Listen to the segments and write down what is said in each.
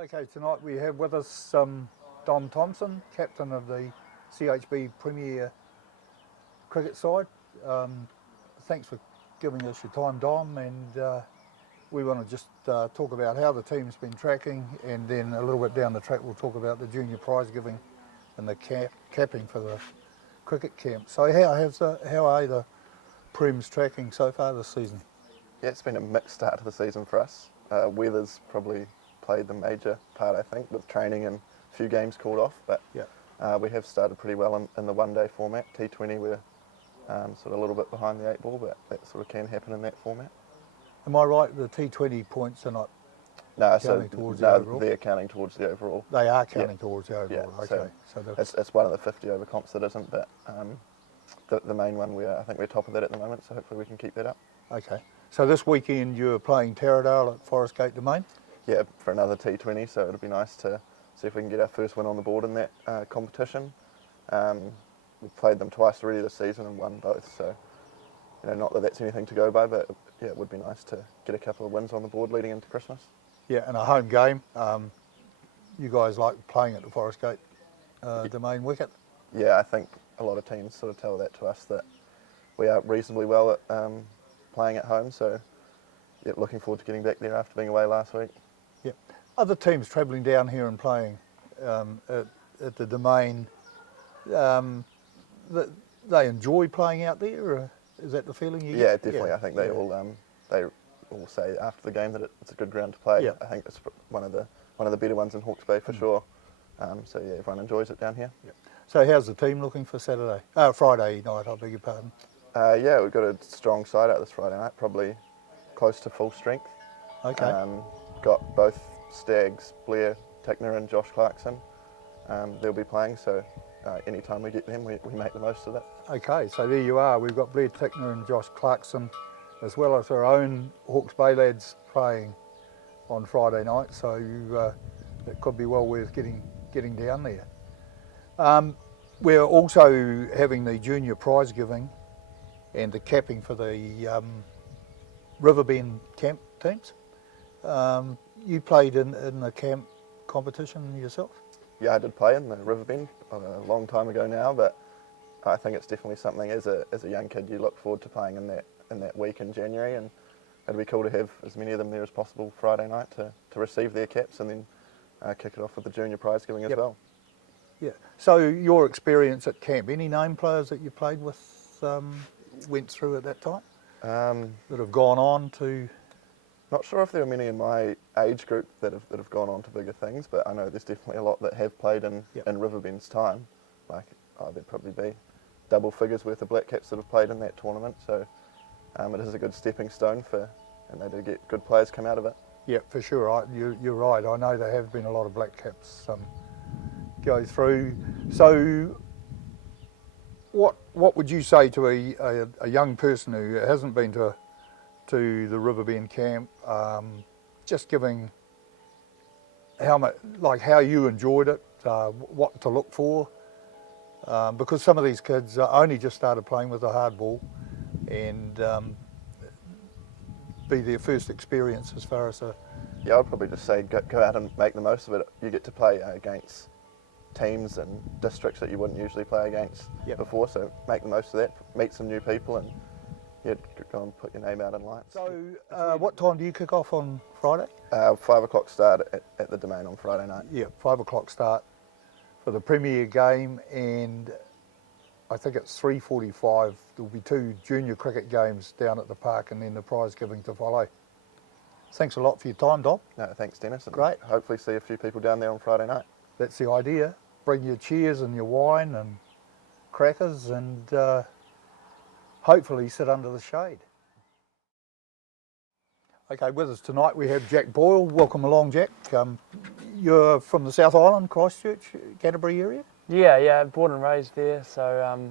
Okay, tonight we have with us Dom Thompson, captain of the CHB Premier cricket side. Thanks for giving us your time, Dom, and we want to just talk about how the team's been tracking, and then a little bit down the track we'll talk about the junior prize giving and the capping for the cricket camp. So how are the Prems tracking so far this season? Yeah, it's been a mixed start to the season for us. Weather's probably played the major part, I think, with training and a few games called off, but we have started pretty well in the one-day format. T20, we're sort of a little bit behind the 8 ball, but that sort of can happen in that format. Am I right, the T20 points are not counting towards the overall? They're counting towards the overall. They are counting towards the overall, yeah. okay. So it's one of the 50 over comps that isn't, but the main one, I think we're top of that at the moment, so hopefully we can keep that up. Okay. So this weekend you're playing Taradale at Forest Gate Domain? Yeah, for another T20, so it'll be nice to see if we can get our first win on the board in that competition. We've played them twice already this season and won both, so not that that's anything to go by, but yeah, it would be nice to get a couple of wins on the board leading into Christmas. Yeah, and a home game. You guys like playing at the Forest Gate Domain wicket? Yeah, I think a lot of teams sort of tell that to us, that we are reasonably well at playing at home, so yeah, looking forward to getting back there after being away last week. Yeah. Other teams travelling down here and playing at the Domain, they enjoy playing out there, or is that the feeling you get? Yeah, definitely. Yeah. I think they all say after the game that it's a good ground to play. Yeah. I think it's one of the better ones in Hawke's Bay for sure. So yeah, everyone enjoys it down here. Yeah. So how's the team looking for Friday night? I beg your pardon. Yeah, we've got a strong side out this Friday night, probably close to full strength. Okay. Got both Stags, Blair Tickner and Josh Clarkson. They'll be playing, so any time we get them, we make the most of that. Okay, so there you are. We've got Blair Tickner and Josh Clarkson, as well as our own Hawke's Bay lads playing on Friday night, so it could be well worth getting down there. We're also having the junior prize giving and the capping for the Riverbend camp teams. You played in the camp competition yourself? Yeah, I did play in the Riverbend a long time ago now, but I think it's definitely something as a young kid you look forward to playing in that week in January, and it'd be cool to have as many of them there as possible Friday night to receive their caps and then kick it off with the junior prize giving as well. Yeah. So your experience at camp, any name players that you played with went through at that time that have gone on to? Not sure if there are many in my age group that have gone on to bigger things, but I know there's definitely a lot that have played in Riverbend's time. Like, there'd probably be double figures worth of black caps that have played in that tournament, so it is a good stepping stone and they do get good players come out of it. Yeah, for sure. You're right. I know there have been a lot of black caps go through. So what would you say to a young person who hasn't been to the Riverbend camp, just giving how you enjoyed it, what to look for, because some of these kids only just started playing with the hard ball, and be their first experience as far as Yeah, I'd probably just say go out and make the most of it. You get to play against teams and districts that you wouldn't usually play against before, so make the most of that, meet some new people, and go and put your name out in lights. So what time do you kick off on Friday? 5 o'clock start at the Domain on Friday night. Yeah, 5 o'clock start for the Premier game, and I think it's 3:45. There'll be 2 junior cricket games down at the park, and then the prize giving to follow. Thanks a lot for your time, Dom. No, thanks, Dennis. And great. Hopefully see a few people down there on Friday night. That's the idea. Bring your cheers and your wine and crackers, and hopefully sit under the shade. Okay, with us tonight we have Jack Boyle. Welcome along, Jack. You're from the South Island, Christchurch, Canterbury area? Yeah, born and raised there, so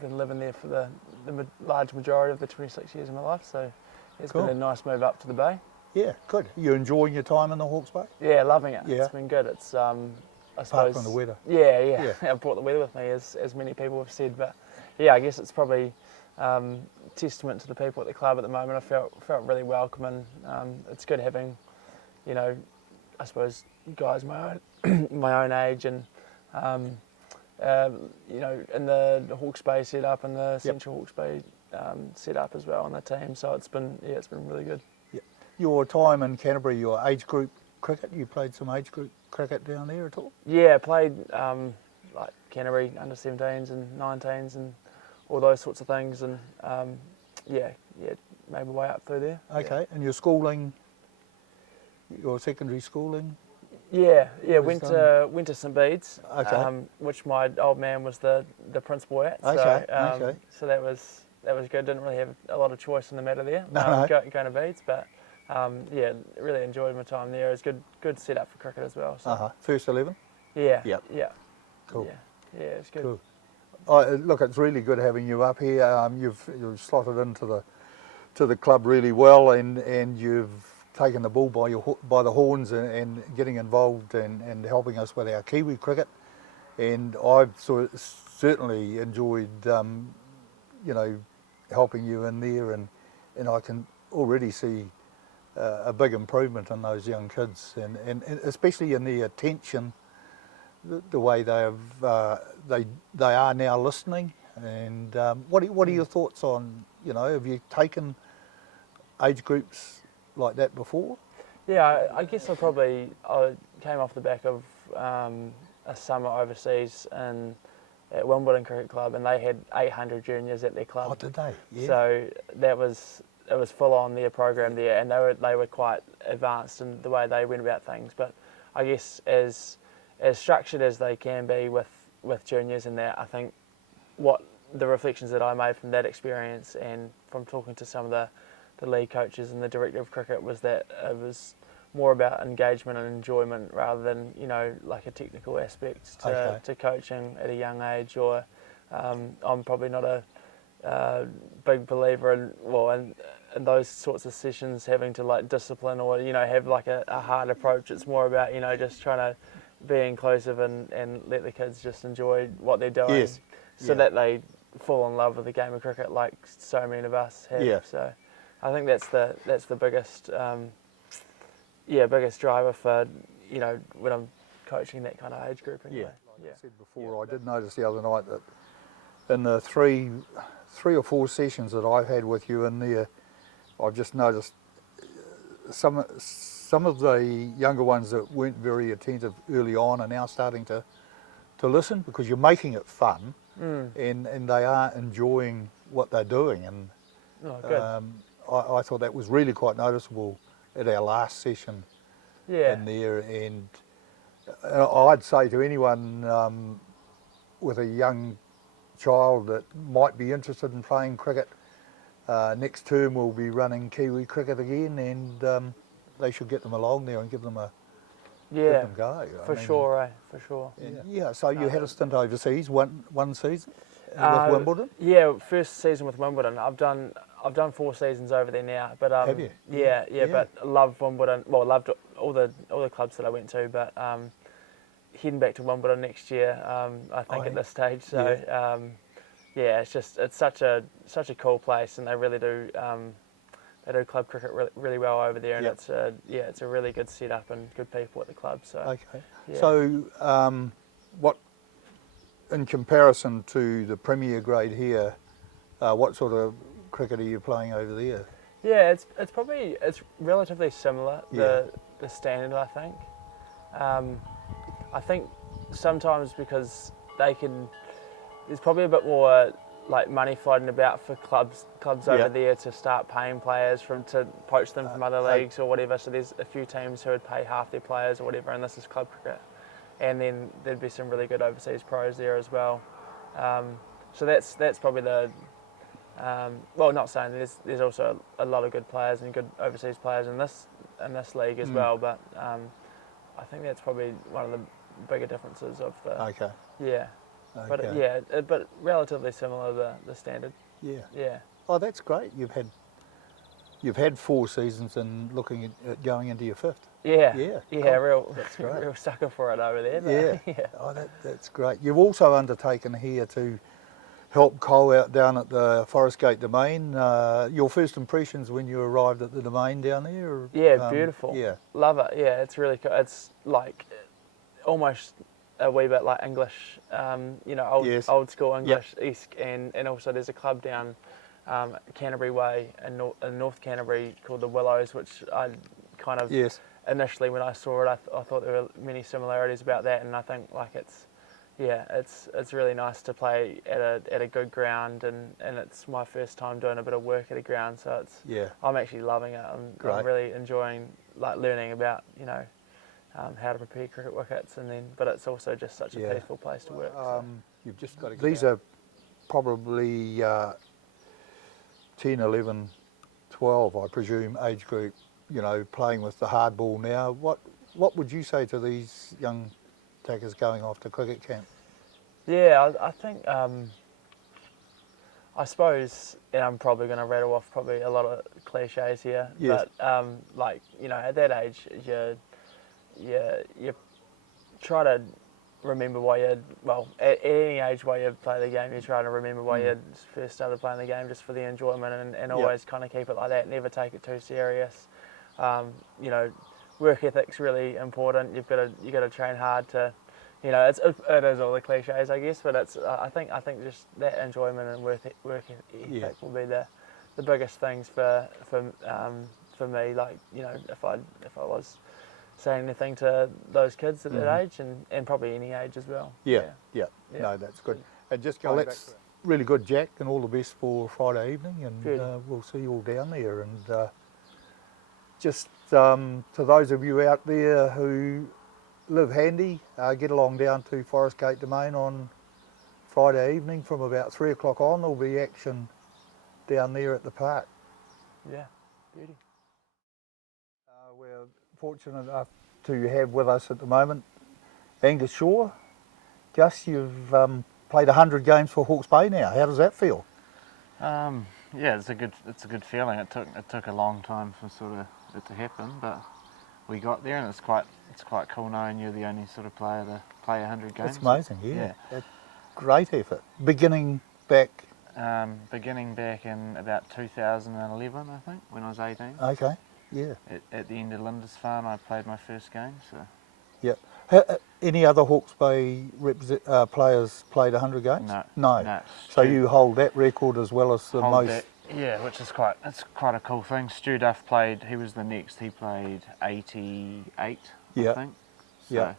been living there for the large majority of the 26 years of my life, so it's been a nice move up to the Bay. Yeah, good. You enjoying your time in the Hawke's Bay? Yeah, loving it. Yeah. It's been good. It's I suppose. Apart from the weather. Yeah. I've brought the weather with me, as many people have said, but yeah, I guess it's probably testament to the people at the club at the moment. I felt really welcome, and it's good having, I suppose guys my own my own age and you know, in the Hawke's Bay setup and the Central Hawke's Bay setup as well on the team. So it's been really good. Yep. Your time in Canterbury, your age group cricket, you played some age group cricket down there at all? Yeah, played like Canterbury under 17s and 19s and all those sorts of things, and yeah, made my way up through there. Okay, and your schooling, your secondary schooling? Yeah, Was, went to St Bede's, Okay. which my old man was the principal at. Okay, So, okay. so that was good. Didn't really have a lot of choice in the matter there. No. Going to Bede's, but yeah, really enjoyed my time there. It was good setup for cricket as well. So. First 11? Yeah. Yep. Yeah. Cool. Yeah, it's good. Cool. Look, it's really good having you up here. You've slotted into the club really well, and you've taken the bull by the horns and getting involved and helping us with our Kiwi cricket. And I've certainly enjoyed, you know, helping you in there, and I can already see a big improvement in those young kids, and especially in their attention. The way they are now listening, and what are your thoughts on, you know, have you taken age groups like that before? Yeah, I guess I came off the back of a summer overseas at Wimbledon Cricket Club, and they had 800 juniors at their club. Oh, did they? Yeah. So it was full on their program there, and they were quite advanced in the way they went about things. But I guess as structured as they can be with juniors and that, I think what the reflections that I made from that experience and from talking to some of the league coaches and the director of cricket was that it was more about engagement and enjoyment rather than, you know, like a technical aspect to coaching at a young age. Or I'm probably not a big believer in those sorts of sessions having to like discipline or, you know, have like a hard approach. It's more about, you know, just trying to be inclusive and let the kids just enjoy what they're doing, so that they fall in love with the game of cricket like so many of us have. Yeah. So I think that's the biggest biggest driver for, you know, when I'm coaching that kind of age group. Anyway. Like I said before, I did notice the other night that in the three or four sessions that I've had with you in there, I've just noticed some of the younger ones that weren't very attentive early on are now starting to listen, because you're making it fun, and they are enjoying what they're doing. And I thought that was really quite noticeable at our last session in there. And I'd say to anyone with a young child that might be interested in playing cricket, next term we'll be running Kiwi cricket again, and they should get them along there and give them a go. For sure. Yeah. So you had a stint overseas, one season with Wimbledon. Yeah, first season with Wimbledon. I've done 4 seasons over there now. But have you? Yeah. But loved Wimbledon. Well, loved all the clubs that I went to. But heading back to Wimbledon next year, I think at this stage. So it's such a cool place, and they really do. They do club cricket really well over there, and it's a really good setup and good people at the club. So okay. Yeah. So what, in comparison to the Premier grade here, what sort of cricket are you playing over there? Yeah, it's relatively similar. The standard, I think. I think sometimes because there's probably a bit more like money floating about for clubs over there to start paying players to poach them from other leagues or whatever. So there's a few teams who would pay half their players or whatever, and this is club cricket. And then there'd be some really good overseas pros there as well. So that's probably the not saying there's also a lot of good players and good overseas players in this league as well, but I think that's probably one of the bigger differences of the Okay. But relatively similar to the standard. Yeah. Oh, that's great. You've had 4 seasons and looking at going into your 5th. Yeah. That's great. Real sucker for it over there. But, Oh, that's great. You've also undertaken here to help Cole out down at the Forest Gate Domain. Your first impressions when you arrived at the domain down there? Yeah, beautiful. Yeah. Love it. Yeah, it's really cool. It's like almost a wee bit like English, Yes. old school English esque, and also there's a club down Canterbury Way in North Canterbury called the Willows, which I kind of Yes. initially when I saw it, I thought there were many similarities about that, and I think like it's really nice to play at a good ground, and it's my first time doing a bit of work at a ground, so I'm actually loving it. I'm really enjoying like learning about how to prepare cricket wickets, but it's also just such a peaceful place to work. You've just got to these are probably 10, 11, 12, I presume, age group, playing with the hard ball now. What would you say to these young tackers going off to cricket camp? Yeah, I think, I suppose, and I'm probably going to rattle off probably a lot of cliches here, Yes. but at that age, you try to remember why at any age while you play the game, you try to remember why you first started playing the game, just for the enjoyment, and always kind of keep it like that, never take it too serious. Work ethic's really important. You've got to train hard to, it is all the cliches, I guess, but it's I think just that enjoyment and work ethic will be the biggest things for me. Like if I was saying anything to those kids at that age, and probably any age as well. Yeah. No, that's good. And just going back, really good, Jack, and all the best for Friday evening, and we'll see you all down there. And just to those of you out there who live handy, get along down to Forest Gate Domain on Friday evening from about 3 o'clock on. There'll be action down there at the park. Yeah, beauty. We're fortunate enough to have with us at the moment Angus Shaw. Gus, you've played 100 games for Hawke's Bay now. How does that feel? Yeah, it's a good feeling. It took a long time for sort of it to happen, but we got there, and it's quite cool knowing you're the only sort of player to play 100 games. It's amazing, yeah. Great effort. Beginning back in about 2011, I think, when I was 18. Okay, yeah. At the end of Lindisfarne, I played my first game. So. Yeah. Any other Hawke's Bay players played 100 games? No. So you hold that record as well as the most. That, yeah, which is quite a cool thing. Stu Duff played. He was the next. He played 88, I think. So,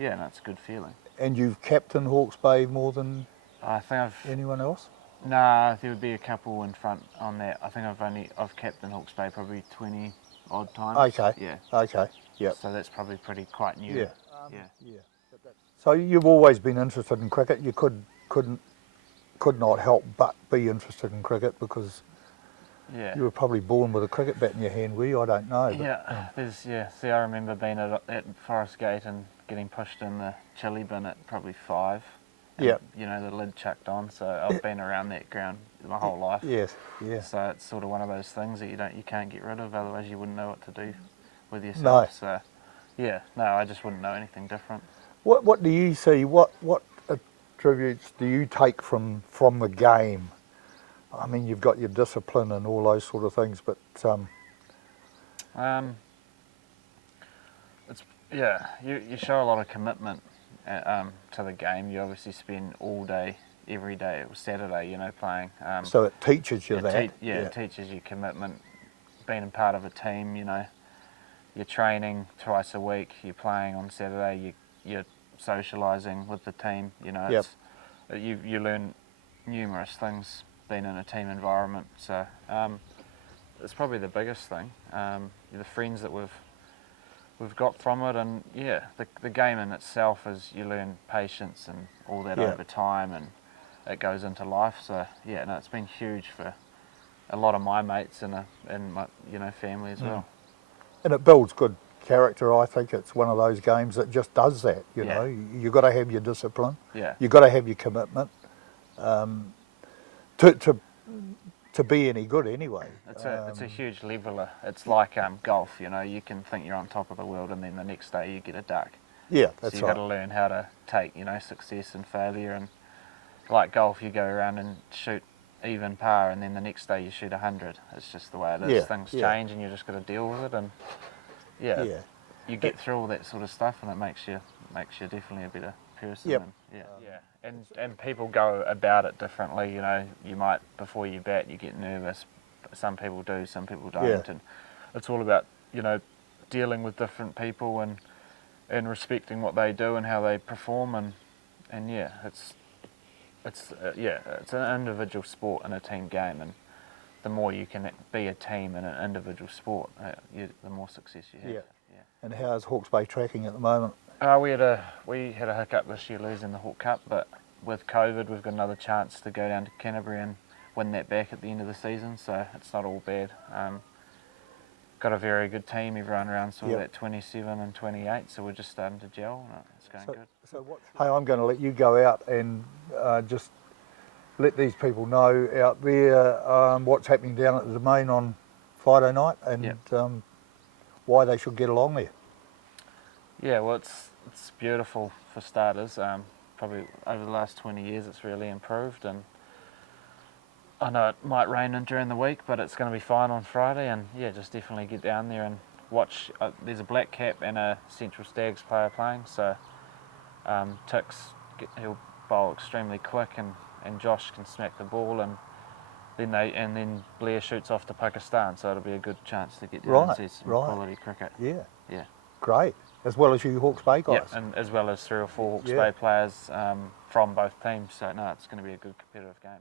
yeah, no, it's a good feeling. And you've captained Hawke's Bay more than I think anyone else? Nah, there would be a couple in front on that. I think I've captained Hawke's Bay probably 20 odd times. Okay. Yeah. Okay. Yeah. So that's probably quite new. Yeah. So you've always been interested in cricket. You could not help but be interested in cricket because you were probably born with a cricket bat in your hand, were you? I don't know. But, See, I remember being at Forest Gate and getting pushed in the chili bin at probably 5. And, the lid chucked on. So I've been around that ground my whole life. Yes. Yeah. So it's sort of one of those things that you can't get rid of. Otherwise, you wouldn't know what to do with yourself. So, I just wouldn't know anything different. What do you see? What attributes do you take from the game? I mean, you've got your discipline and all those sort of things, but you show a lot of commitment to the game. You obviously spend all day, every day. It was Saturday, playing. So it teaches you that. It teaches you commitment, being a part of a team. You're training twice a week. You're playing on Saturday. You're socialising with the team. You learn numerous things being in a team environment. So it's probably the biggest thing. The friends that we've got from it, and the game in itself is you learn patience and all that over time, and it goes into life. So it's been huge for a lot of my mates and my family as well. And it builds good character. I think it's one of those games that just does that. You've got to have your discipline. You've got to have your commitment to be any good anyway. It's a huge leveler. It's like golf. You can think you're on top of the world, and then the next day you get a duck. Yeah, that's so you've got to learn how to take success and failure, and like golf, you go around and shoot even par, and then the next day you shoot 100. It's just the way it is. Yeah, Things yeah. change, and you just got to deal with it. And yeah, Yeah. you get through all that sort of stuff, and it makes you definitely a better person. Yep. And, yeah. And people go about it differently. You know, you might before you bat, you get nervous. Some people do, some people don't. Yeah. And it's all about, you know, dealing with different people and respecting what they do and how they perform. And yeah, it's an individual sport and a team game, and the more you can be a team in an individual sport, the more success you have. Yeah. And how's Hawke's Bay tracking at the moment? We had a hiccup this year losing the Hawke Cup, but with COVID, we've got another chance to go down to Canterbury and win that back at the end of the season. So it's not all bad. Got a very good team. Everyone around sort of at 27 and 28, so we're just starting to gel. And it's going good. Hey, I'm going to let you go out and just let these people know out there what's happening down at the Domain on Friday night and why they should get along there. Yeah, well, it's beautiful for starters. Probably over the last 20 years, it's really improved, and I know it might rain in during the week, but it's going to be fine on Friday. And yeah, just definitely get down there and watch. There's a Black Cap and a Central Stags player playing, so Tix, he'll bowl extremely quick, and Josh can smack the ball, and then Blair shoots off to Pakistan, so it'll be a good chance to get down and see some quality cricket. Yeah. Yeah. Great. As well as you Hawke's Bay guys. Yeah, and as well as 3 or 4 Hawke's Bay players from both teams. So no, it's going to be a good competitive game.